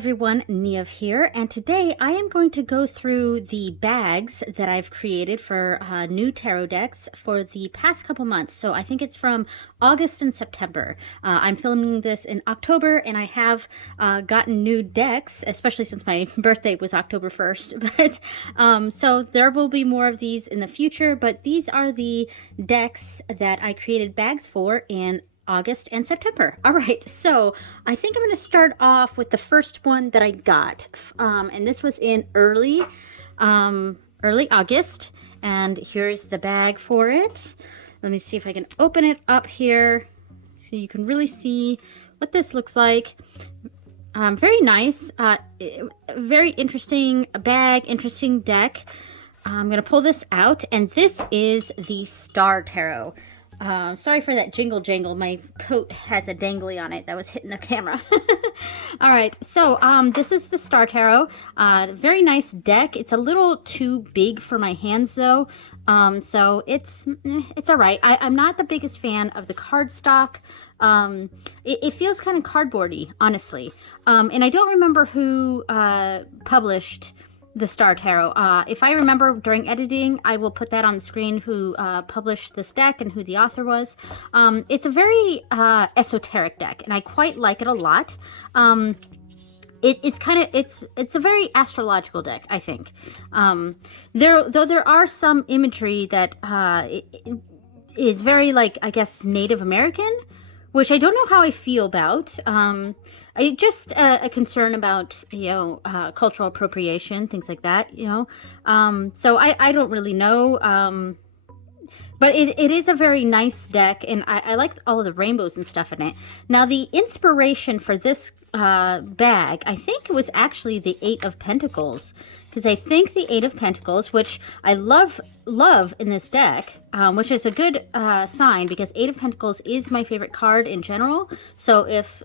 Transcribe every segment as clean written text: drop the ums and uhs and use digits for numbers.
everyone, Niev here, and today I am going to go through the bags that I've created for new tarot decks for the past couple months. So I think it's from August and September. I'm filming this in October, and I have gotten new decks, especially since my birthday was October 1st. But so there will be more of these in the future, but these are the decks that I created bags for in August and September. All right, so I think I'm going to start off with the first one that I got, and this was in early August, and here's the bag for it. Let me see if I can open it up here so you can really see what this looks like. Very nice, very interesting bag, interesting deck. I'm going to pull this out, and this is the Star Tarot. Sorry for that jingle jangle. My coat has a dangly on it that was hitting the camera. All right, so this is the Star Tarot. Very nice deck. It's a little too big for my hands though, so it's all right. I'm not the biggest fan of the cardstock. It feels kind of cardboardy, honestly. And I don't remember who published the Star Tarot. If I remember during editing, I will put that on the screen who published this deck and who the author was. It's a very esoteric deck, and I quite like it a lot. It's a very astrological deck, I think. There are some imagery that is very, like, I guess, Native American, which I don't know how I feel about. Just a concern about, cultural appropriation, things like that, So I don't really know. But it is a very nice deck, and I like all of the rainbows and stuff in it. Now, the inspiration for this bag, I think it was actually the Eight of Pentacles, because I think the Eight of Pentacles, which I love in this deck, which is a good sign, because Eight of Pentacles is my favorite card in general. So if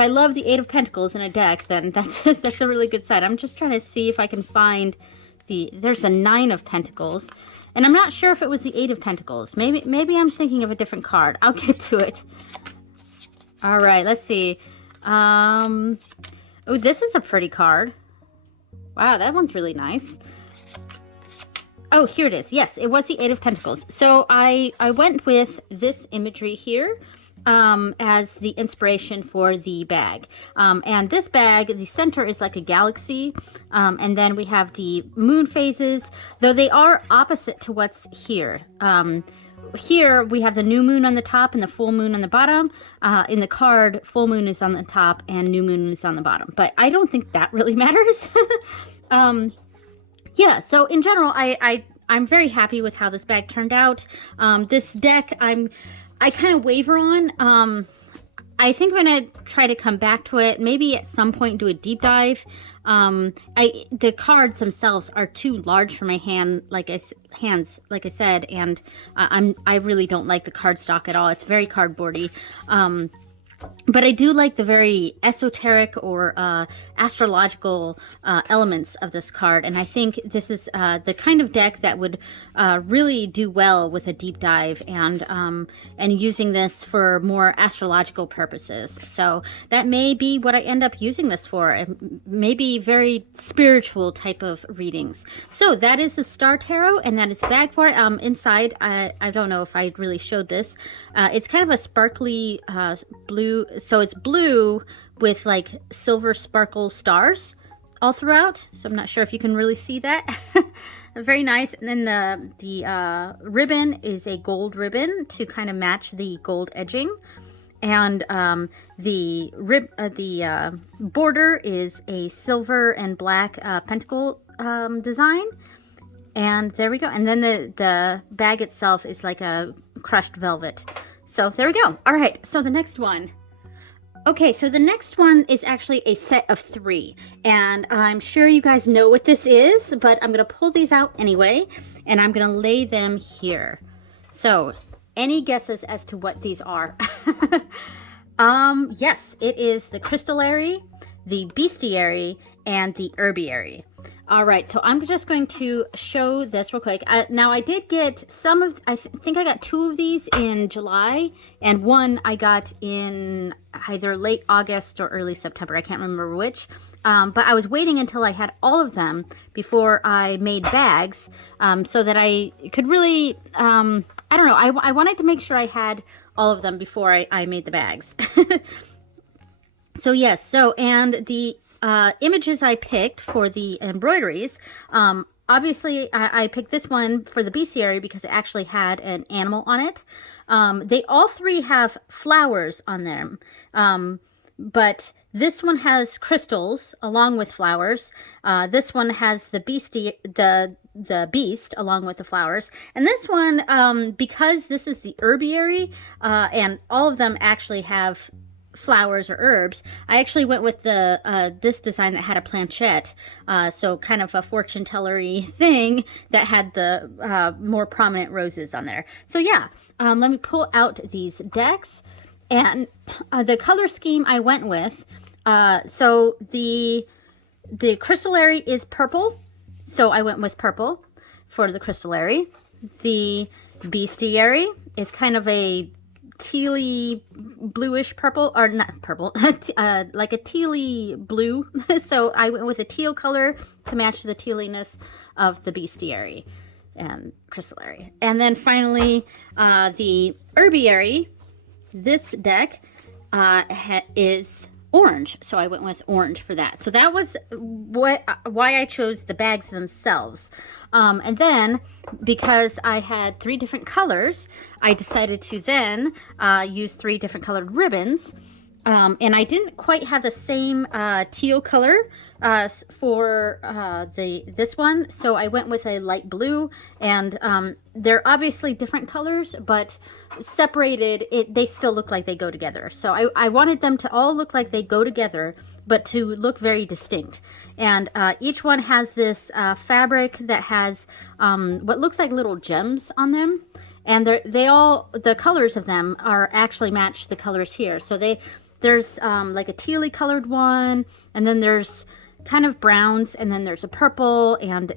I love the Eight of Pentacles in a deck, then that's a really good sign. I'm just trying to see if I can find there's a Nine of Pentacles, and I'm not sure if it was the Eight of Pentacles. Maybe I'm thinking of a different card. I'll get to it. All right, let's see. Oh, this is a pretty card. Wow, that one's really nice. Oh, here it is. Yes, it was the Eight of Pentacles. So I went with this imagery here as the inspiration for the bag. And this bag, the center is like a galaxy. And then we have the moon phases, though they are opposite to what's here. Here we have the new moon on the top and the full moon on the bottom. In the card, full moon is on the top and new moon is on the bottom. But I don't think that really matters. Yeah, so in general, I'm very happy with how this bag turned out. This deck, I kind of waver on. I think I'm gonna try to come back to it. Maybe at some point do a deep dive. The cards themselves are too large for my hands, like I said, and I really don't like the cardstock at all. It's very cardboardy. But I do like the very esoteric or astrological elements of this card, and I think this is the kind of deck that would really do well with a deep dive and using this for more astrological purposes. So that may be what I end up using this for, maybe very spiritual type of readings. So that is the Star Tarot, and that is bag for it. Inside, I don't know if I really showed this. It's kind of a sparkly blue. So it's blue with like silver sparkle stars all throughout. So I'm not sure if you can really see that. Very nice. And then the ribbon is a gold ribbon to kind of match the gold edging. And the border is a silver and black pentacle design. And there we go. And then the bag itself is like a crushed velvet. So there we go. All right, so the next one. Okay, so the next one is actually a set of 3. And I'm sure you guys know what this is, but I'm going to pull these out anyway, and I'm going to lay them here. So, any guesses as to what these are? Yes, it is the Crystallary, the Bestiary, and the Herbiary. All right, so I'm just going to show this real quick. Now I did get some of, think I got 2 of these in July, and 1 I got in either late August or early September. I can't remember which. But I was waiting until I had all of them before I made bags, so that I could really, I don't know, I wanted to make sure I had all of them before I made the bags. So yes, so and the images I picked for the embroideries, obviously I picked this one for the bestiary because it actually had an animal on it. They all 3 have flowers on them, but this one has crystals along with flowers. This one has the beast along with the flowers, and this one, because this is the herbiary, and all of them actually have flowers or herbs, I actually went with the this design that had a planchette, so kind of a fortune tellery thing that had the more prominent roses on there. So yeah, let me pull out these decks, and the color scheme I went with, so the crystallary is purple, so I went with purple for the crystallary. The bestiary is kind of a tealy bluish purple, or not purple, like a tealy blue. So I went with a teal color to match the tealiness of the bestiary and crystallary. And then finally, the herbiary, this deck is orange, so I went with orange for that. So that was why I chose the bags themselves. And then, because I had 3 different colors, I decided to then use 3 different colored ribbons. And I didn't quite have the same teal color for this one, so I went with a light blue, and they're obviously different colors, but separated, they still look like they go together. So I wanted them to all look like they go together, but to look very distinct. And each one has this fabric that has what looks like little gems on them, and the colors of them are actually match the colors here. So there's like a tealy colored one, and then there's kind of browns, and then there's a purple, and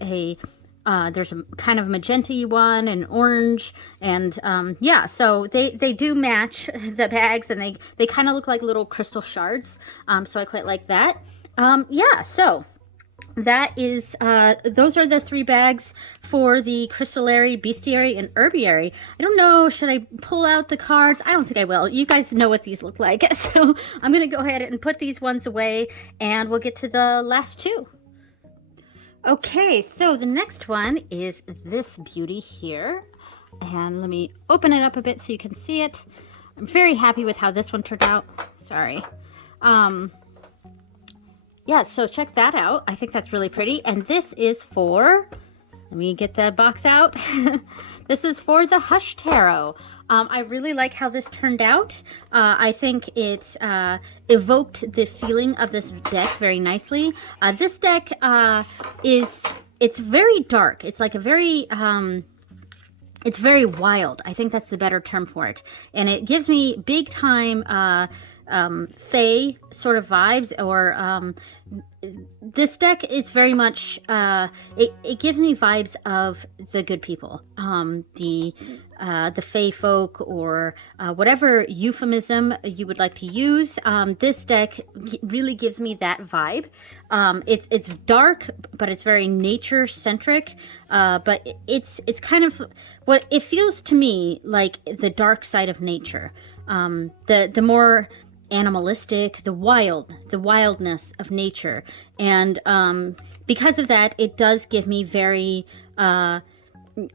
there's a kind of magenta-y one, and orange, and yeah, so they do match the bags, and they kind of look like little crystal shards, so I quite like that. Yeah, so that is those are the 3 bags for the crystallary, bestiary, and herbiary. I don't know, should I pull out the cards? I don't think I will. You guys know what these look like, so I'm gonna go ahead and put these ones away, and we'll get to the last 2. Okay, so the next one is this beauty here, and let me open it up a bit so you can see it. I'm very happy with how this one turned out. Sorry. Yeah, so check that out. I think that's really pretty. And this is for, let me get the box out. This is for the Hush Tarot. I really like how this turned out. I think it evoked the feeling of this deck very nicely. This deck it's very dark. It's like a very, it's very wild. I think that's the better term for it. And it gives me big time fae sort of vibes, or this deck is very much it gives me vibes of the good people, the fae folk, or whatever euphemism you would like to use. This deck really gives me that vibe. It's dark, but it's very nature centric, but it's kind of what it feels to me like, the dark side of nature, the more animalistic, the wildness of nature. And because of that, it does give me very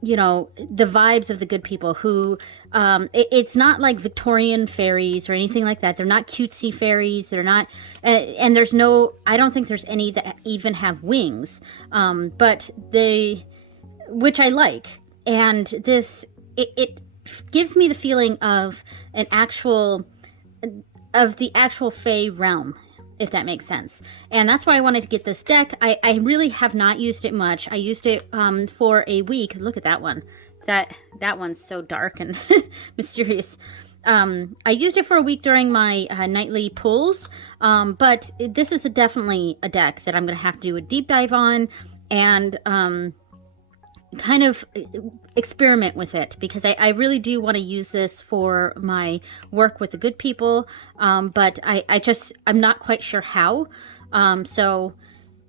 you know, the vibes of the good people who it's not like Victorian fairies or anything like that. They're not cutesy fairies. They're not, and there's no, I don't think there's any that even have wings, but which I like. And this, it gives me the feeling of the actual fae realm, if that makes sense. And that's why I wanted to get this deck. I really have not used it much. I used it for a week. Look at that one. That one's so dark and mysterious. I used it for a week during my nightly pulls, but this is definitely a deck that I'm going to have to do a deep dive on. and kind of experiment with it, because I really do want to use this for my work with the good people, but I'm not quite sure how. So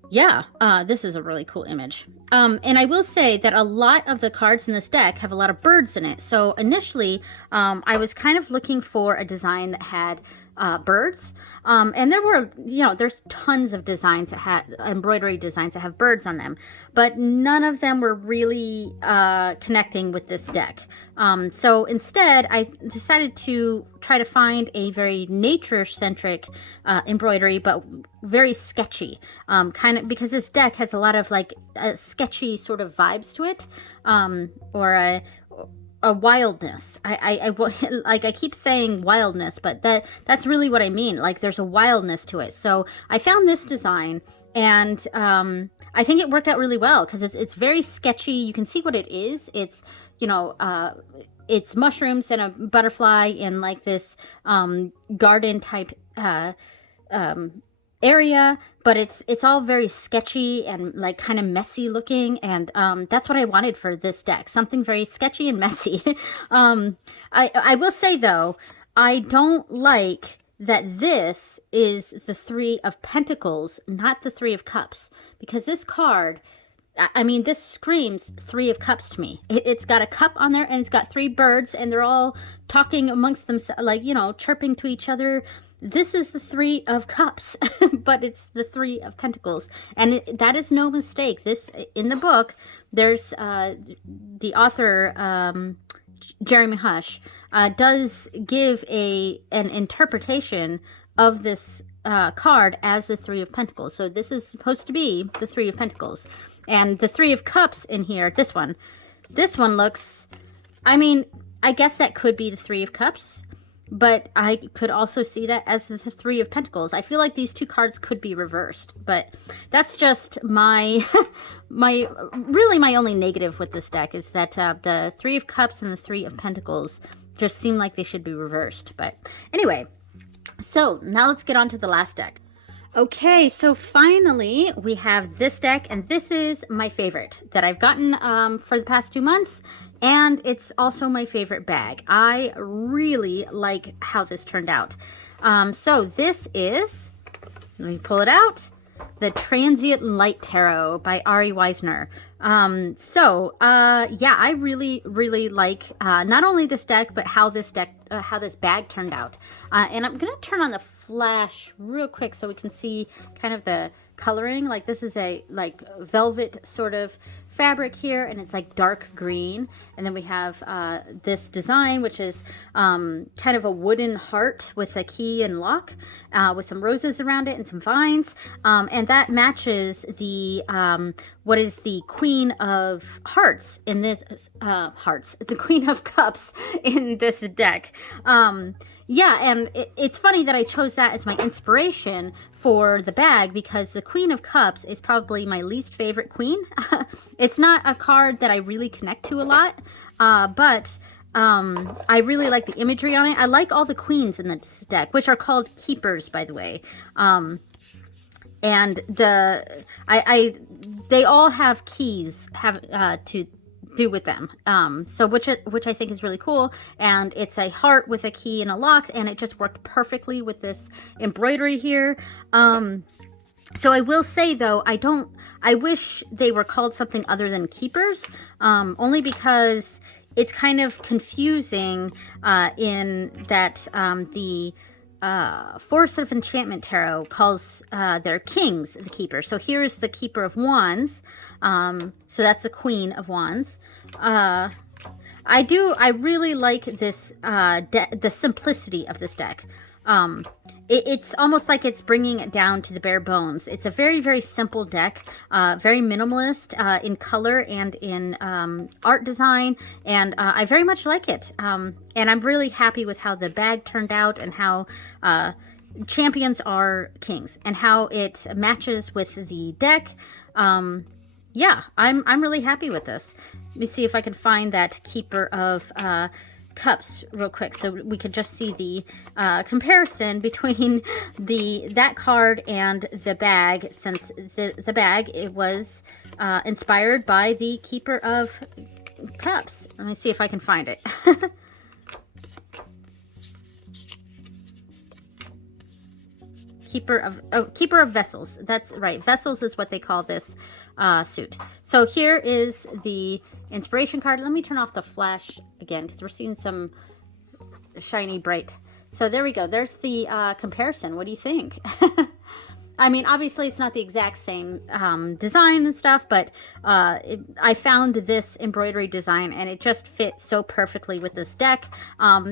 yeah, this is a really cool image. And I will say that a lot of the cards in this deck have a lot of birds in it. So initially, I was kind of looking for a design that had birds. And there were, there's tons of designs that have embroidery designs that have birds on them, but none of them were really connecting with this deck. So instead, I decided to try to find a very nature-centric embroidery, but very sketchy, kind of, because this deck has a lot of like sketchy sort of vibes to it, or a wildness. I like, I keep saying wildness, but that's really what I mean. Like, there's a wildness to it. So I found this design, and I think it worked out really well, because it's very sketchy. You can see what it is. It's, it's mushrooms and a butterfly in like this garden type area, but it's all very sketchy and like kind of messy looking, and that's what I wanted for this deck, something very sketchy and messy. I will say though, I don't like that this is the Three of Pentacles, not the Three of Cups, because this card, I mean, this screams Three of Cups to me. It's got a cup on there, and it's got three birds, and they're all talking amongst themselves, like, chirping to each other. This is the Three of Cups, but it's the Three of Pentacles. And that is no mistake. This, in the book, there's the author, Jeremy Hush, does give an interpretation of this card as the Three of Pentacles. So this is supposed to be the Three of Pentacles. And the Three of Cups in here, this one looks, I mean, I guess that could be the Three of Cups, but I could also see that as the Three of Pentacles. I feel like these two cards could be reversed, but that's just my really my only negative with this deck, is that the Three of Cups and the Three of Pentacles just seem like they should be reversed. But anyway, so now let's get on to the last deck. Okay, so finally we have this deck, and this is my favorite that I've gotten for the past 2 months, and it's also my favorite bag. I really like how this turned out. So this is, let me pull it out, the Transient Light Tarot by Ari Weisner. Yeah, I really, really like not only this deck, but how this bag turned out. And I'm gonna turn on the flash real quick so we can see kind of the coloring. Like, this is a like velvet sort of fabric here, and it's like dark green, and then we have this design, which is kind of a wooden heart with a key and lock, with some roses around it and some vines, and that matches the what is the Queen of Hearts in this the Queen of Cups in this deck. Yeah, and it's funny that I chose that as my inspiration for the bag, because the Queen of Cups is probably my least favorite queen. It's not a card that I really connect to a lot, but I really like the imagery on it. I like all the queens in this deck, which are called keepers, by the way. And they all have keys to do with them, so which I think is really cool. And it's a heart with a key and a lock, and it just worked perfectly with this embroidery here. So I will say though, I wish they were called something other than keepers, only because it's kind of confusing in that the Force of Enchantment Tarot calls their kings the keepers. So here's the Keeper of Wands. So that's the Queen of Wands. I really like this, the simplicity of this deck. It's almost like it's bringing it down to the bare bones. It's a very, very simple deck, very minimalist in color and in art design, and I very much like it. And I'm really happy with how the bag turned out, and how champions are kings, and how it matches with the deck. Yeah, I'm really happy with this. Let me see if I can find that Keeper of cups real quick so we could just see the comparison between that card and the bag, since the bag, it was inspired by the Keeper of Cups. Let me see if I can find it. Keeper of Vessels. That's right. Vessels is what they call this suit. So here is the inspiration card. Let me turn off the flash again because we're seeing some shiny bright. So there we go. There's the comparison. What do you think? I mean, obviously it's not the exact same design and stuff, but I found this embroidery design and it just fits so perfectly with this deck.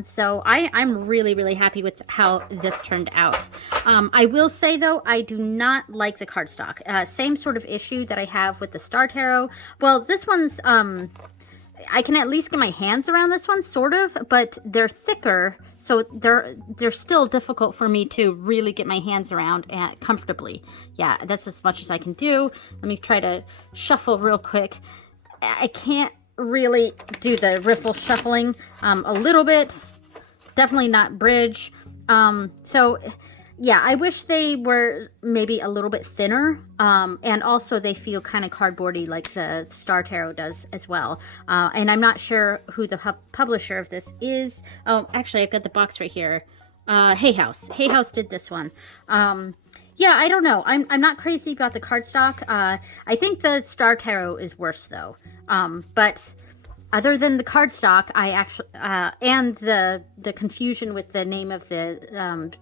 So I'm really, really happy with how this turned out. I will say though, I do not like the cardstock. Same sort of issue that I have with the Star Tarot. Well, this one's, I can at least get my hands around this one, sort of, but they're thicker. So they're still difficult for me to really get my hands around comfortably. Yeah, that's as much as I can do. Let me try to shuffle real quick. I can't really do the riffle shuffling. A little bit, definitely not bridge. So yeah, I wish they were maybe a little bit thinner, and also they feel kind of cardboardy like the Star Tarot does as well. And I'm not sure who the publisher of this is. Oh, actually, I've got the box right here. Hay House. Hay House did this one. Yeah, I don't know. I'm not crazy about the cardstock. I think the Star Tarot is worse though. But other than the cardstock, I actually and the confusion with the name of the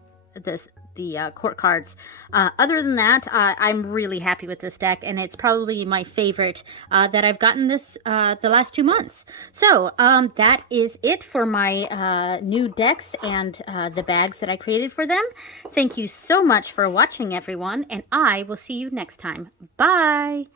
court cards. Other than that, I'm really happy with this deck, and it's probably my favorite that I've gotten this the last 2 months. So that is it for my new decks and the bags that I created for them. Thank you so much for watching, everyone, and I will see you next time. Bye!